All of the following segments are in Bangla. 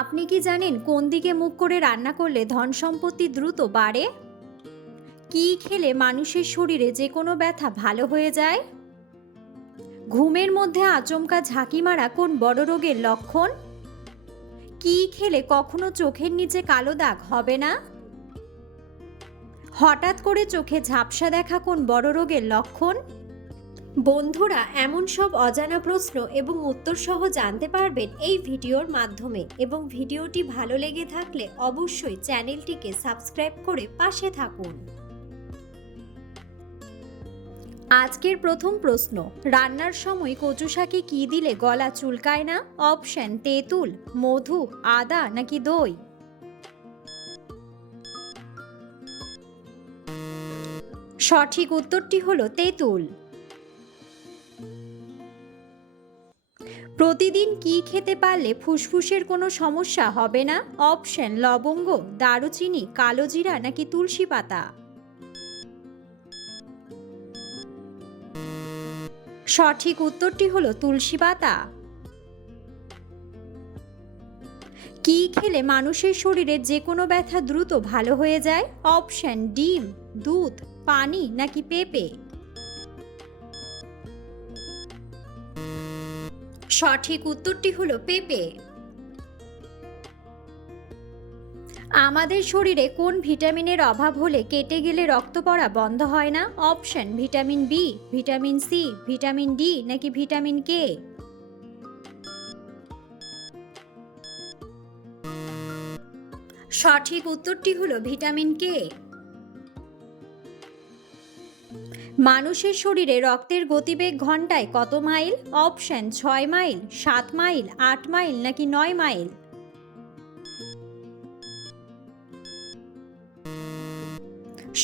আপনি কি জানেন কোন দিকে মুখ করে রান্না করলে ধন সম্পত্তি দ্রুত বাড়ে? কী খেলে মানুষের শরীরে যে কোনো ব্যথা ভালো হয়ে যায়? ঘুমের মধ্যে আচমকা ঝাঁকি মারা কোন বড় রোগের লক্ষণ? কী খেলে কখনো চোখের নিচে কালো দাগ হবে না? হঠাৎ করে চোখে ঝাপসা দেখা কোন বড় রোগের লক্ষণ? বন্ধুরা, এমন সব অজানা প্রশ্ন এবং উত্তর সহ জানতে পারবেন এই ভিডিওর মাধ্যমে, এবং ভিডিওটি ভালো লেগে থাকলে অবশ্যই চ্যানেলটিকে সাবস্ক্রাইব করে পাশে থাকুন। আজকের প্রথম প্রশ্ন, রান্নার সময় কচু শাকে কি দিলে গলা চুলকায় না? অপশন: তেঁতুল, মধু, আদা নাকি দই? সঠিক উত্তরটি হলো তেঁতুল। প্রতিদিন কি খেতে পারলে ফুসফুসের কোনো সমস্যা হবে না? অপশন: লবঙ্গ, দারুচিনি, কালোজিরা নাকি তুলসী পাতা? সঠিক উত্তরটি হলো তুলসী পাতা। কি খেলে মানুষের শরীরে যে কোনো ব্যথা দ্রুত ভালো হয়ে যায়? অপশন: ডিম, দুধ, পানি নাকি পেঁপে? সঠিক উত্তরটি হলো পেঁপে। আমাদের শরীরে কোন ভিটামিনের অভাব হলে কেটে গেলে রক্ত পড়া বন্ধ হয় না? Option: vitamin B, vitamin C, vitamin D নাকি ভিটামিন কে? সঠিক উত্তরটি হলো ভিটামিন কে। মানুষের শরীরে রক্তের গতিবেগ ঘন্টায় কত mile? Option: 6 mile, 7 mile, 8 mile নাকি 9 মাইল?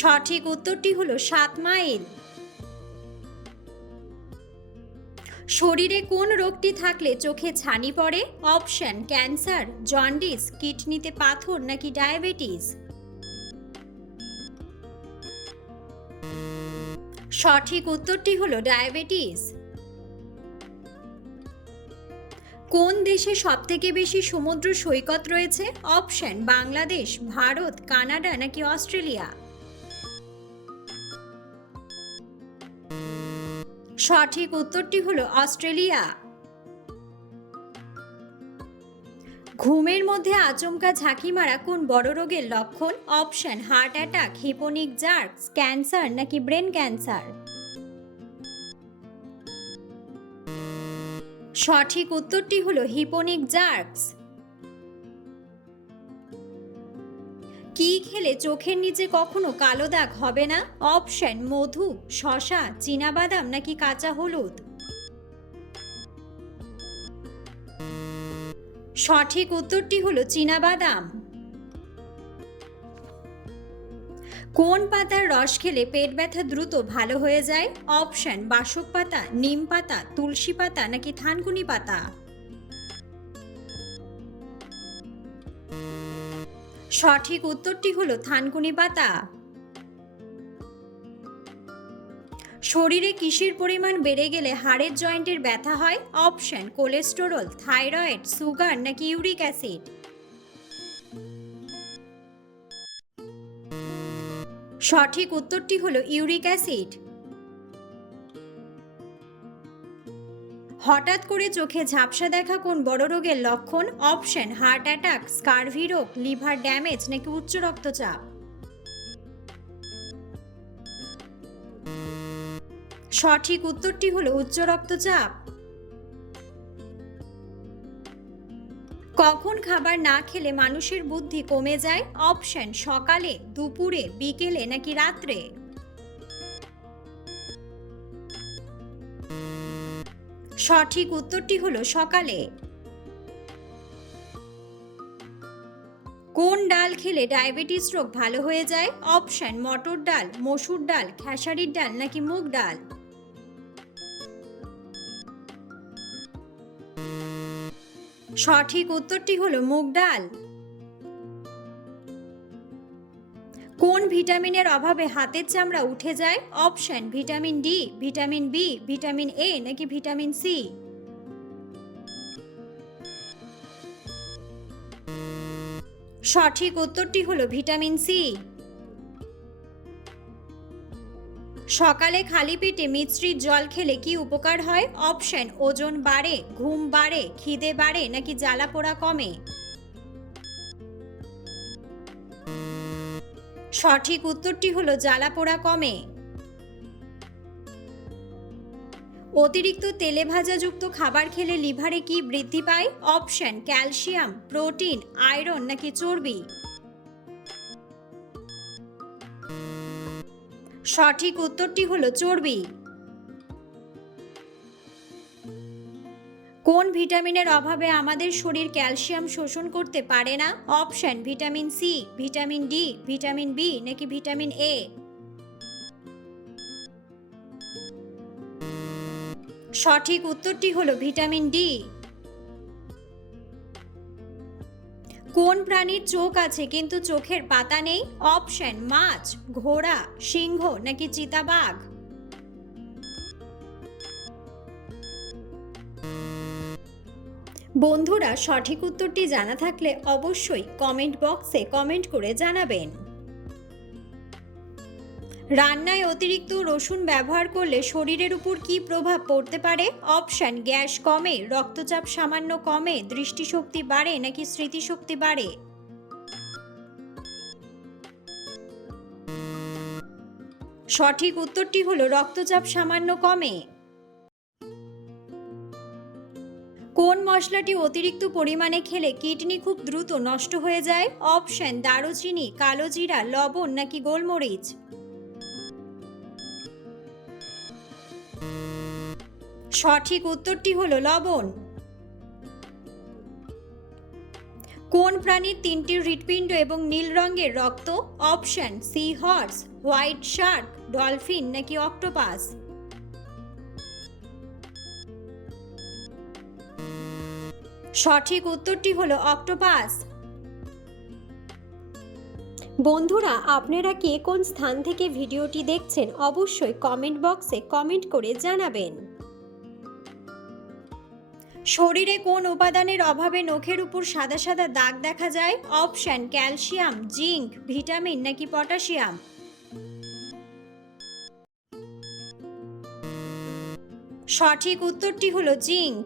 সঠিক উত্তরটি হলো 7 মাইল। শরীরে কোন রোগটি থাকলে চোখে ছানি পড়ে? অপশন: ক্যান্সার, জন্ডিস, কিডনিতে পাথর নাকি ডায়াবেটিস? সঠিক উত্তরটি হলো ডায়াবেটিস। কোন দেশে সবথেকে বেশি সমুদ্র সৈকত রয়েছে? অপশন: বাংলাদেশ, ভারত, কানাডা নাকি অস্ট্রেলিয়া? সঠিক উত্তরটি হলো অস্ট্রেলিয়া। ঘুমের মধ্যে আচমকা ঝাঁকি মারা কোন বড় রোগের লক্ষণ? Option: heart attack, হিপোনিক jerks, cancer নাকি ব্রেন ক্যান্সার? সঠিক উত্তরটি হলো হিপোনিক জার্কস। কি খেলে চোখের নিচে কখনো কালো দাগ হবে না? অপশন: মধু, শসা, চীনাবাদাম নাকি কাঁচা হলুদ? সঠিক উত্তরটি হলো চীনাবাদাম। কোন পাতার রস খেলে পেট ব্যথা দ্রুত ভালো হয়ে যায়? অপশন: বাসক পাতা, নিম পাতা, তুলসী পাতা নাকি থানকুনি পাতা? সঠিক উত্তরটি হলো থানকুনি পাতা। শরীরে কিসের পরিমাণ বেড়ে গেলে হাড়ের জয়েন্টের ব্যথা হয়? অপশন: কোলেস্টেরল, থাইরয়েড, সুগার নাকি ইউরিক অ্যাসিড? সঠিক উত্তরটি হলো ইউরিক অ্যাসিড। হঠাৎ করে চোখে ঝাপসা দেখা কোন বড় রোগের লক্ষণ? অপশন: হার্ট অ্যাটাক, স্কারভি রোগ, লিভার ড্যামেজ নাকি উচ্চ রক্তচাপ? সঠিক উত্তরটি হলো উচ্চ রক্তচাপ। কখন খাবার না খেলে মানুষের বুদ্ধি কমে যায়? অপশন: সকালে, দুপুরে, বিকেলে নাকি রাত্রে? সঠিক উত্তরটি হলো সকালে। কোন ডাল খেলে ডায়াবেটিস রোগ ভালো হয়ে যায়? অপশন: মটর ডাল, মসুর ডাল, খেসারির ডাল নাকি মুগ ডাল? সঠিক উত্তরটি হলো মুগ ডাল। কোন ভিটামিনের অভাবে হাতের চামড়া উঠে যায়? Option: vitamin D, vitamin B, vitamin A নাকি ভিটামিন সি? সঠিক উত্তরটি হলো ভিটামিন সি। সকালে খালি পেটে মিশ্রিত জল খেলে কি উপকার হয়? অপশন: ওজন বাড়ে, ঘুম বাড়ে, খিদে বাড়ে নাকি জ্বালা পোড়া কমে। সঠিক উত্তরটি হলো জ্বালা পোড়া কমে। অতিরিক্ত তেলে ভাজাযুক্ত খাবার খেলে লিভারে কি বৃদ্ধি পায়? অপশন: ক্যালসিয়াম, প্রোটিন, আয়রন নাকি চর্বি। সঠিক উত্তরটি হলো চর্বি। কোন ভিটামিনের অভাবে আমাদের শরীর ক্যালসিয়াম শোষণ করতে পারে না? Option: vitamin C, vitamin D, vitamin B নাকি ভিটামিন এ। সঠিক উত্তরটি হলো ভিটামিন ডি। কোন প্রাণীর চোখ আছে কিন্তু চোখের পাতা নেই? অপশন: মাছ, ঘোড়া, সিংহ নাকি চিতাবাঘ। বন্ধুরা, সঠিক উত্তরটি জানা থাকলে অবশ্যই কমেন্ট বক্সে কমেন্ট করে জানাবেন। রান্নায় অতিরিক্ত রসুন ব্যবহার করলে শরীরের উপর কি প্রভাব পড়তে পারে? অপশন: গ্যাস কমে, রক্তচাপ সামান্য কমে, দৃষ্টিশক্তি বাড়ে নাকি স্মৃতিশক্তি বাড়ে। সঠিক উত্তরটি হলো রক্তচাপ সামান্য কমে। কোন মশলাটি অতিরিক্ত পরিমাণে খেলে কিডনি খুব দ্রুত নষ্ট হয়ে যায়? অপশন: দারুচিনি, কালো জিরা, লবণ নাকি গোলমরিচ। সঠিক উত্তরটি হলো লবণ। কোন প্রাণীর তিনটি হৃৎপিণ্ড এবং নীল রঙের রক্ত? Option: sea horse, white shark, dolphin নাকি অক্টোপাস। সঠিক উত্তরটি হলো অক্টোপাস। বন্ধুরা, আপনারা কে কোন স্থান থেকে ভিডিওটি দেখছেন অবশ্যই কমেন্ট বক্সে কমেন্ট করে জানাবেন। শরীরে কোন উপাদানের অভাবে নখের উপর সাদা সাদা দাগ দেখা যায়? অপশন: ক্যালসিয়াম, জিঙ্ক, ভিটামিন নাকি পটাশিয়াম। সঠিক উত্তরটি হলো জিঙ্ক।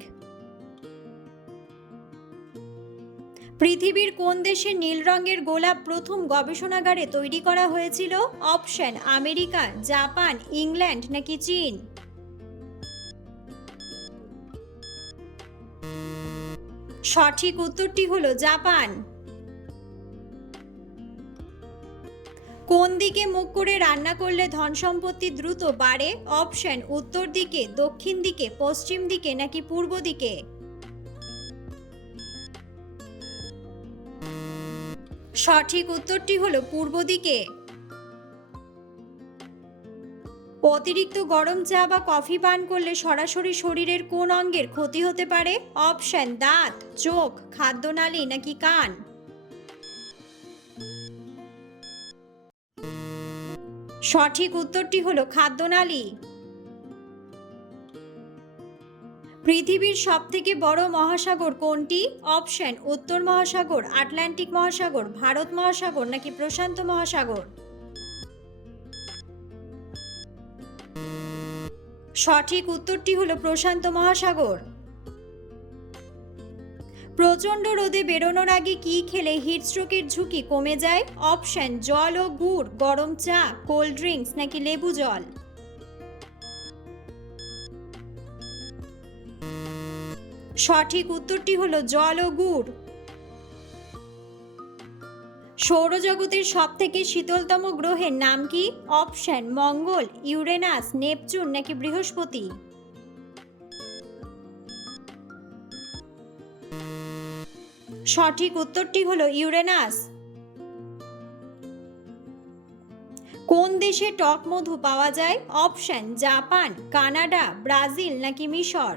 পৃথিবীর কোন দেশে নীল রঙের গোলাপ প্রথম গবেষণাগারে তৈরি করা হয়েছিল? অপশন: আমেরিকা, জাপান, ইংল্যান্ড নাকি চীন। সঠিক উত্তরটি হলো জাপান। কোন দিকে মুখ করে রান্না করলে ধন সম্পত্তি দ্রুত বাড়ে? অপশন: উত্তর দিকে, দক্ষিণ দিকে, পশ্চিম দিকে নাকি পূর্ব দিকে। সঠিক উত্তরটি হলো পূর্ব দিকে। অতিরিক্ত গরম চা বা কফি পান করলে সরাসরি শরীরের কোন অঙ্গের ক্ষতি হতে পারে? অপশন: দাঁত, চোখ, খাদ্যনালী নাকি কান। সঠিক উত্তরটি হলো খাদ্যনালী। পৃথিবীর সবথেকে বড় মহাসাগর কোনটি? অপশন: উত্তর মহাসাগর, আটলান্টিক মহাসাগর, ভারত মহাসাগর নাকি প্রশান্ত মহাসাগর। সঠিক উত্তরটি হলো প্রশান্ত মহাসাগর। প্রচণ্ড রোদে বেরোনোর আগে কি খেলে হিটস্ট্রোকের ঝুঁকি কমে যায়? অপশন: জল ও গুড়, গরম চা, কোল্ড ড্রিঙ্কস নাকি লেবু জল। সঠিক উত্তরটি হলো জল ও গুড়। সৌরজগতের সবথেকে শীতলতম গ্রহের নাম কি? অপশন: মঙ্গল, ইউরেনাস, নেপচুন নাকি বৃহস্পতি। সঠিক উত্তরটি হলো ইউরেনাস। কোন দেশে টক মধু পাওয়া যায়? অপশন: জাপান, কানাডা, ব্রাজিল নাকি মিশর।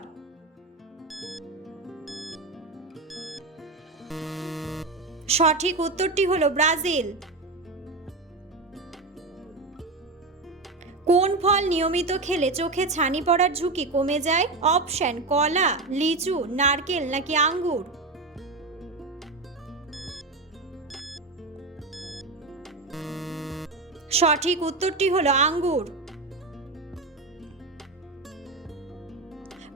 সঠিক উত্তরটি হলো ব্রাজিল। কোন ফল নিয়মিত খেলে চোখে ছানি পড়ার ঝুঁকি কমে যায়? অপশন: কলা, লিচু, নারকেল নাকি আঙ্গুর। সঠিক উত্তরটি হলো আঙ্গুর।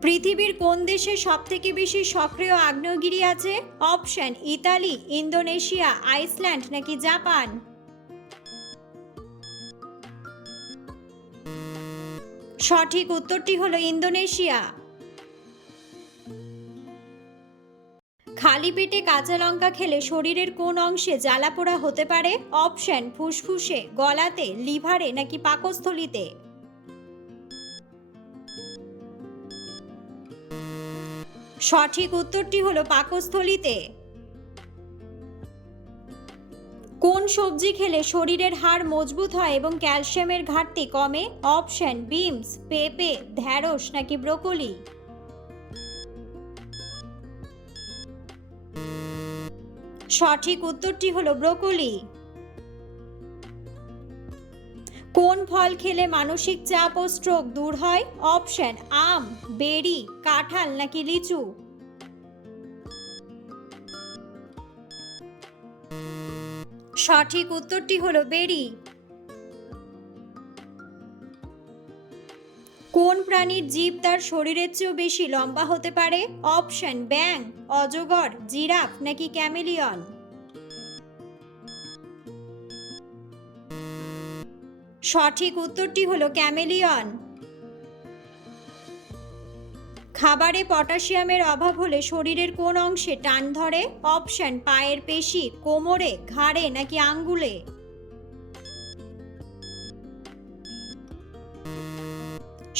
পৃথিবীর কোন দেশে সবথেকে বেশি সক্রিয় আগ্নেয়গিরি আছে? অপশন ইতালি, ইন্দোনেশিয়া, আইসল্যান্ড নাকি জাপান? সঠিক উত্তরটি হলো ইন্দোনেশিয়া। খালি পেটে কাঁচা লঙ্কা খেলে শরীরের কোন অংশে জ্বালাপোড়া হতে পারে? অপশন ফুসফুসে, গলাতে, লিভারে নাকি পাকস্থলীতে? সঠিক উত্তরটি হলো পাকস্থলীতে। কোন সবজি খেলে শরীরের হাড় মজবুত হয় এবং ক্যালসিয়ামের ঘাটতি কমে? অপশন বিনস, পেঁপে, ঢ্যাঁড়স নাকি ব্রোকলি? সঠিক উত্তরটি হলো ব্রোকলি। কোন ফল খেলে মানসিক চাপ ও স্ট্রোক দূর হয়? অপশন আম, বেরি, কাঁঠাল নাকি লিচু? সঠিক উত্তরটি হলো বেরি। কোন প্রাণীর জিভ তার শরীরের চেয়েও বেশি লম্বা হতে পারে? অপশন ব্যাং, অজগর, জিরাফ নাকি ক্যামেলিয়ন? সঠিক উত্তরটি হলো ক্যামেলিয়ন। খাবারে পটাশিয়ামের অভাব হলে শরীরের কোন অংশে টান ধরে? অপশন পায়ের পেশি, কোমরে, ঘাড়ে নাকি আঙ্গুলে?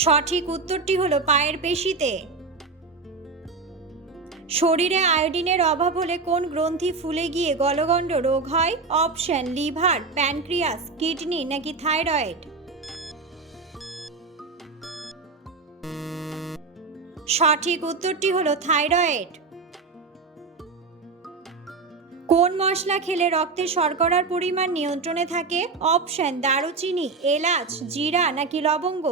সঠিক উত্তরটি হলো পায়ের পেশিতে। শরীরে আয়োডিনের অভাব হলে কোন গ্রন্থি ফুলে গিয়ে গলগণ্ড রোগ হয়? অপশন লিভার, প্যানক্রিয়াস, কিডনি নাকি থাইরয়েড? সঠিক উত্তরটি হলো থাইরয়েড। কোন মশলা খেলে রক্তে শর্করার পরিমাণ নিয়ন্ত্রণে থাকে? অপশন দারুচিনি, এলাচ, জিরা নাকি লবঙ্গ?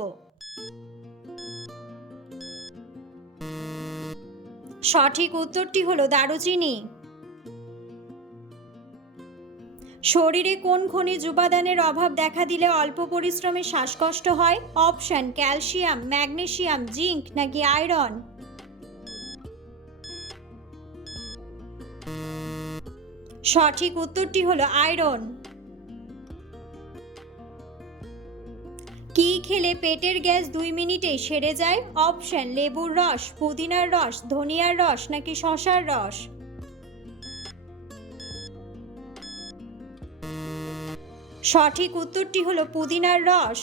সঠিক উত্তরটি হলো দারুচিনি। শরীরে কোন খনিজ উপাদানের অভাব দেখা দিলে অল্প পরিশ্রমে শ্বাসকষ্ট হয়? অপশন ক্যালসিয়াম, ম্যাগনেসিয়াম, জিঙ্ক নাকি আয়রন? সঠিক উত্তরটি হলো আয়রন। কি খেলে পেটের গ্যাস 2 মিনিটেই সেরে যায়? অপশন লেবুর রস, পুদিনার রস, ধনিয়ার রস নাকি শসার রস? সঠিক উত্তরটি হলো পুদিনার রস।